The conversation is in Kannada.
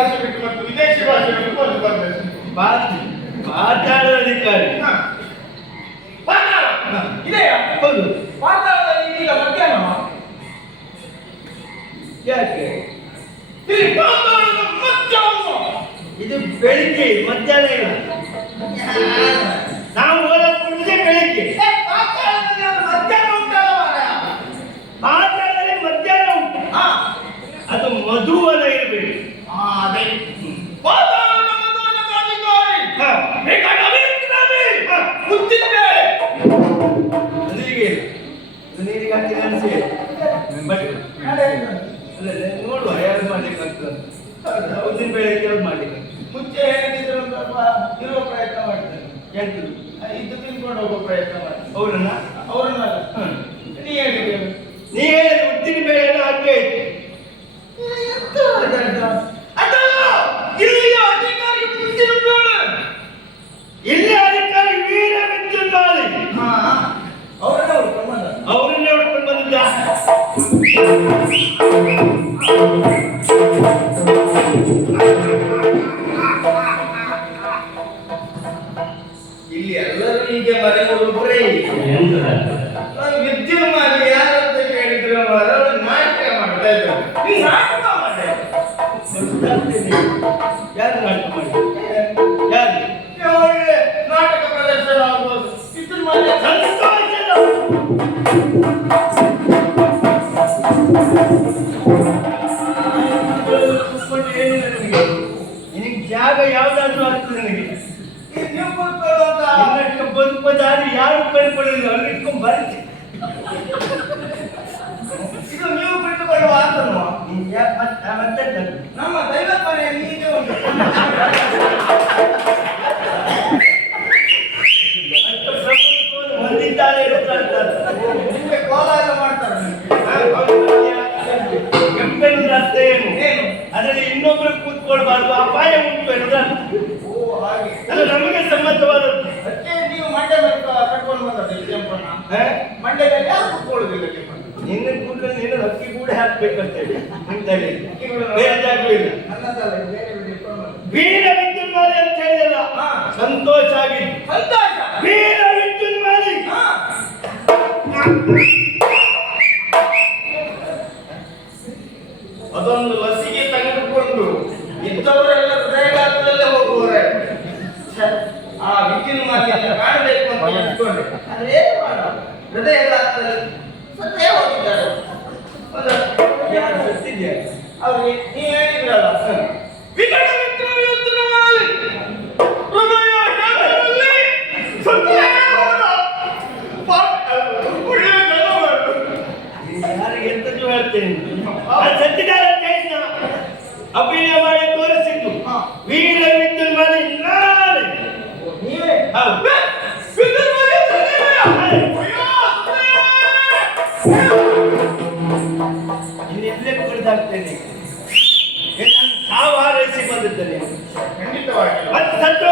ಭಾಷೆ ಬಿಟ್ಟು ಮತ್ತು ವಿದೇಶಿ ಭಾಷೆಗಳನ್ನು ಕಲಿತು ಬರಬೇಕು. ಪಾತಾಳದ ಅಧಿಕಾರಿ ಇದೆಯಾ? ಹೌದು. ಪಾತಾಳದಲ್ಲಿ ಇದೀಗ ಮಧ್ಯಾಹ್ನ. ಯಾಕೆ ಇಲ್ಲಿ ಪಾತಾಳದ ಮಧ್ಯಾಹ್ನ. ಇದು ಬೆಳಿಗ್ಗೆ, ಮಧ್ಯಾಹ್ನ ಇಲ್ಲ. ನಾವು ಓದಕ್ಕೆ ಬೆಳಿಗ್ಗೆ. ಪಾತಾಳದಲ್ಲಿ ಮಧ್ಯಾಹ್ನ ಉಂಟಲ್ಲ ಮಾರಾಯ. ಪಾತಾಳದಲ್ಲಿ ಮಧ್ಯಾಹ್ನ ಉಂಟು. ಅದು ಮಧುವನ ಇರಬೇಕು. ಅದೇ ಪಾತಾಳದ ಮಧುವನದ ಅಧಿಕಾರಿ ಗೊತ್ತಿದ್ದೇವೆ. ನೀರಿಗೆ ಹಾಕಿ ನೆನೆಸಿ ನೋಡುವ ಯಾರು ಮಾಡ್ಲಿಕ್ಕೆ ಆಗ್ತದೆ. ಉದ್ದಿನ ಬೇಳೆ ಕೆಲವು ಮಾಡ್ಲಿಕ್ಕೆ ಮುಂಚೆ ಹೇಳಿದ್ರು ಒಂದು ಸ್ವಲ್ಪ ಇರುವ ಪ್ರಯತ್ನ ಮಾಡ್ತಾರೆ. ಎಂತದು ಇದು ತಿನ್ಕೊಂಡು ಹೋಗೋ ಪ್ರಯತ್ನ ಮಾಡಿ. ಅವ್ರನ್ನ ನೀ ಹೇಳಿದ್ದೇವೆ. ನೀ ಹೇಳಿದ ಉದ್ದಿನ ಬೇಳೆ ಹಾಕಿ ಇಲ್ಲಿಯ ಅಧಿಕಾರಿ ಮುಂದಿನ ಬೇಳೆ. ಇಲ್ಲಿ ಅಧಿಕಾರಿ ವೀರ ವಿದ್ಯುನ್ಮಾಲಿ. ಅವರನ್ನೇ ಹುಡ್ಕೊಂಡು ಬಂದ. ಅವರನ್ನೇ ಹುಡ್ಕೊಂಡು ಬಂದಿದ್ದ. ಇಲ್ಲಿ ಎಲ್ಲರೂ ಹೀಗೆ ಮನೆ ಹುಡುಗರೇ. ವಿದ್ಯುನ್ಮಾಲಿ ಯಾರಂತ ಕೇಳಿದ್ರೆ ಅವರು ನಾಟಕ ಮಾಡ್ತಾ ಇದ್ದಾರೆ. ಈ ನಾಟಕ ಮಾಡಿ ಯಾರು ನಾಟಕ ಮಾಡಿ ಯಾರು ಒಳ್ಳೆ ನಾಟಕ ಪ್ರದರ್ಶನ ಆಗ್ಬೋದು. ವಿದ್ಯುನ್ಮಾಲಿ ನಿನಗೆ ಜಾಗ ಯಾವ್ದಾದ್ರು ಆಗ್ತದೆ. ನನಗೆ ನೀವು ಕೂತ್ಕೊಳ್ಳುವಂತ ಬದುಕೋದಾದ್ರೆ ಯಾರು ಕೈಕೊಳ್ಳಿಲ್ಲ. ಅಲ್ಲಿ ಇಟ್ಕೊಂಡು ಬರ್ತಿ. ಇದು ನೀವು ಬಿಟ್ಟುಕೊಳ್ಳುವ ಆತನು. ಮತ್ತೆ ನಮ್ಮ ದೈವ ಮನೆಯಲ್ಲಿ ಹೀಗೆ ಉಂಟು. ಹೊಂದಿದ್ದಾರೆ ನಿಮಗೆ ಕೋಲ ಎಲ್ಲ ಮಾಡ್ತಾರೆ. ಕೆಂಪೆನ್ನು ರಸ್ತೆ ಏನು ಅದರಲ್ಲಿ ಇನ್ನೊಬ್ಬರು ಕೂತ್ಕೊಳ್ಬಾರ್ದು, ಅಪಾಯ ಉಂಟು ಎನ್ನುವುದನ್ನು. ಓ ಹಾಗೆ. ಅದು ನಮಗೆ ಸಮ್ಮತವಾದದ್ದು. ಅದಕ್ಕೆ ನೀವು ಮಂಡ್ಯ ಮೇಲೆ ಕಟ್ಕೊಂಡು ಬಂದದ್ದು ಕೆಂಪಣ್ಣ. ಮಂಡ್ಯದಲ್ಲಿ ಯಾರು ಕೂತ್ಕೊಳ್ಳುವುದಿಲ್ಲ ಕೆಂಪಣ್ಣ. ನಿನ್ನ ಕೂಡಲೇ ನಿನ್ನ ಹಕ್ಕಿ ಕೂಡ ಹಾಕ್ಬೇಕಂತೇಳಿ ನಿಂತಲ್ಲಿ ಬೇರೆ ಜಾಗವಿಲ್ಲ. ನನ್ನದಲ್ಲ, ಬೇರೆ ಬೇರೆ ಇಟ್ಕೊಂಡು ಬಂದ. ವೀರ ವಿದ್ಯುನ್ಮಾಲಿ ಅಂತ ಹೇಳಿದಲ್ಲ, ಸಂತೋಷ ಆಗಿತ್ತು. ಸಂತೋಷ. ವೀರ ವಿದ್ಯುನ್ಮಾಲಿ ಅದೊಂದು ಲಸಿಕೆ ತೆಗೆದುಕೊಂಡು ಇದ್ದವರೆಲ್ಲ ಹೃದಯಘಾತದಲ್ಲೇ ಹೋಗುವವರೇ. ಆ ವಿದ್ಯುನ್ಮಾಲಿಯನ್ನು ಕಾಣಬೇಕು ಅಂತ ಅನ್ಕೊಂಡೆ. ಆದ್ರೆ ಏನು ಮಾಡ, ಹೃದಯಘಾತದಲ್ಲಿ ಸತ್ತೇ ಹೋಗಿದ್ದಾರೆ. ಯಾರು ಸತ್ತಿದ್ಯಾ? ಅವ್ರಿಗೆ ನೀ ಹೇಳಿದ್ರಲ್ಲ, ವಿಕಟ ವಿಕ್ರಮ ವಿದ್ಯುನ್ಮಾಲಿ ಹೃದಯಘಾತದಲ್ಲಿ ಸತ್ತೇ ಹೋದ. ಒಳ್ಳೆಯ ಜನ ಮಾಡು. ಯಾರಿಗೆ ಎಂತದ್ದು ಹೇಳ್ತೇನೆ. ಅದು ಸತ್ತಿದ್ದಾರೆ ಅಂತ ಹೇಳಿದ ಅಭಿನಯ ಮಾಡಿ ತೋರಿಸಿದ್ದು ವೀರ ವಿದ್ಯುನ್ಮಾಲಿ ನಾನೇ. ನೀವೇ? ಹೌದು. ವಿದ್ಯುನ್ಮಾಲಿ ಇನ್ನಿಲ್ಲೇ ಕುಡಿದಾಗ್ತೇನೆ. ನಾನು ಸಾವು ಹಾರೈಸಿ ಬಂದಿದ್ದೇನೆ. ಖಂಡಿತವಾಗಿ ಮತ್ತೆ ಸತ್ತು